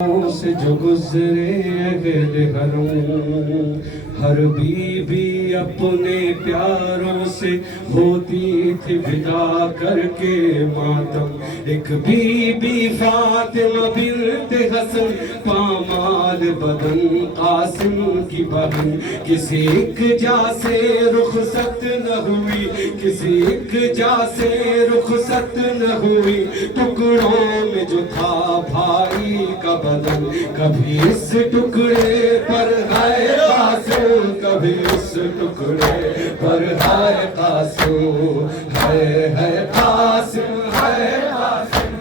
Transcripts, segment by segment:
سے جو گزرے اہل حرم، ہر بیوی اپنے پیاروں سے ہوتی تھی ودا کر کے ماتم۔ ایک بی بی فاطمہ بنت حسن، پامال بدن قاسم کی بہن، کسی ایک جا سے رخصت نہ ہوئی، کسی ایک جا سے رخصت نہ ہوئی، ٹکڑوں میں جو تھا بھائی کا بدن، کبھی اس ٹکڑے پر ہے قاسم، کبھی اس ٹکڑے پر ہے قاسم، ہے قاسم، ہے قاسم،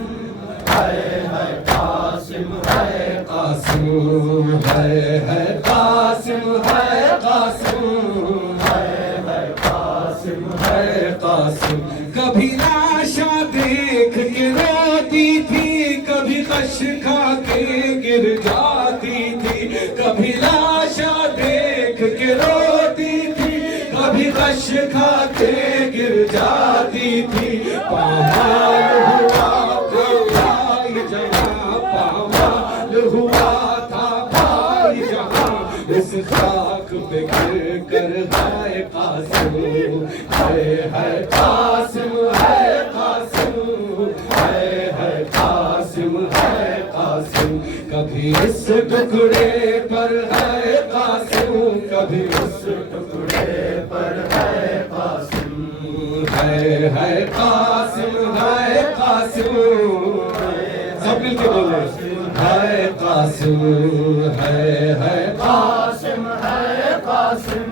ہے قاسم، ہے قاسم، ہے قاسم، ہے قاسم، ہے قاسم، ہے قاسم۔ کبھی لاشاں دیکھ کے روتی تھی، کبھی غش کھا کے گر جاتی تھی، کبھی لاشاں دیکھ کے روتی تھی، کبھی غش کھا کے گر جاتی تھی۔ پامال ہوا تھا بھائی جہاں، پامال ہوا تھا بھائی جہاں، اس خاک پہ گر کر ہے قاسم، ہے قاسم، ہے قاسم، ہے قاسم، ہے قاسم۔ کبھی اس ٹکڑے پر ہے قاسم، کبھی اس ٹکڑے پر ہے قاسم، ہے قاسم، ہے قاسم، سب مل کے بولے ہے قاسم، ہے قاسم، ہے قاسم،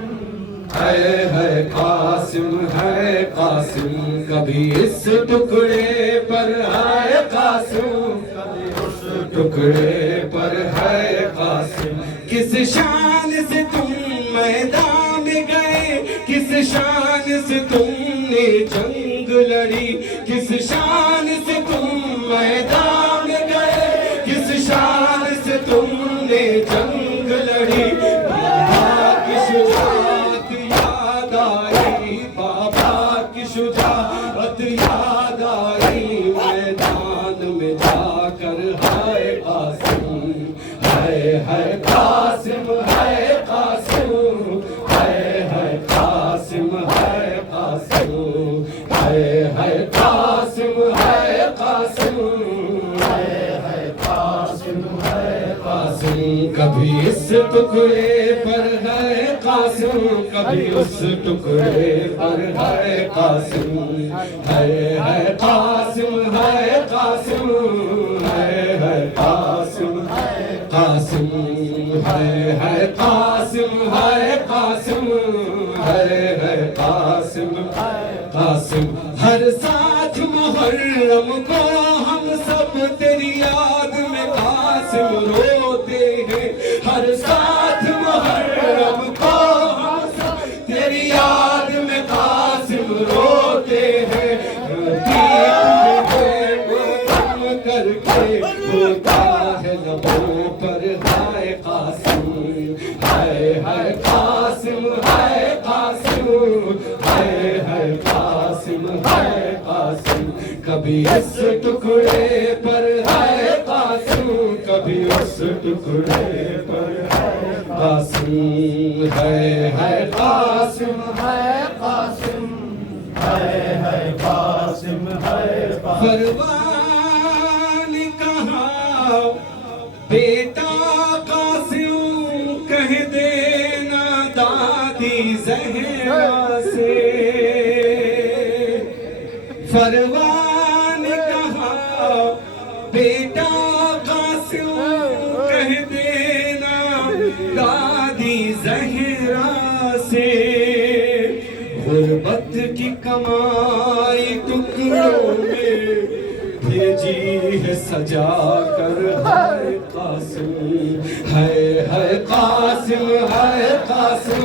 ہے قاسم، ہے قاسم۔ کبھی اس ٹکڑے پر ہے قاسم، کبھی اس ٹکڑے پر ہے قاسم۔ کس شان سے تم میدان میں گئے، کس شان سے تم نے جنگ لڑی، کس شان سے تم میدان میں گئے، کس شان سے تم نے جنگ لڑی۔ بابا کی شجاعت یاد آئی، بابا کی شجاعت یاد آئی، میدان میں جا کر ہے قاسم، ہے قاسم، ہے قاسم، ہے قاسم، ہے قاسم، ہے قاسم، ہے قاسم، ہے قاسم، ہے قاسم۔ کبھی اس ٹکڑے پر ہے قاسم، کبھی اس ٹکڑے پر ہے قاسم، ہے قاسم، ہے قاسم، ہے قاسم، قاسم، ہے قاسم، ہے قاسم، ہے قاسم، قاسم۔ ہر ساتھ محرم کو ہم سب تیری یاد میں قاسم روتے ہیں، ہر ساتھ محرم کو ہم سب تیری یاد میں قاسم روتے ہیں۔ کر کے ہوتا ہے لبوں پر ہے قاسم، ہے قاسم، ہے قاسم، ہے قاسم، ہے قاسم۔ کبھی اس ٹکڑے پر ہے قاسم، کبھی اس ٹکڑے پر ہے قاسم، ہے قاسم، ہے قاسم، ہے قاسم، ہے قاسم۔ بیٹا قاسم کہہ دینا دادی زہرا سے، فروان کہا بیٹا قاسم کہہ دینا دادی زہرا سے، غربت کی کمائی ٹکڑوں میں بھیجی ہے سجا کر ہے قاسم، ہے قاسم، ہے قاسم،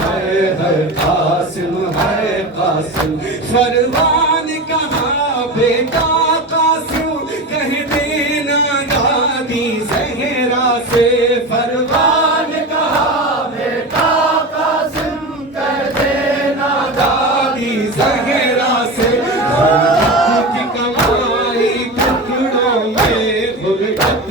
ہے قاسم، ہے قاسم۔ فروان کہا بیٹا قاسم کہہ دینا دادی زہرا سے، فروان کہا بیٹا قاسم کہہ دینا دادی زہرا سے۔ غربت کی کمائی ٹکڑوں میں، غربت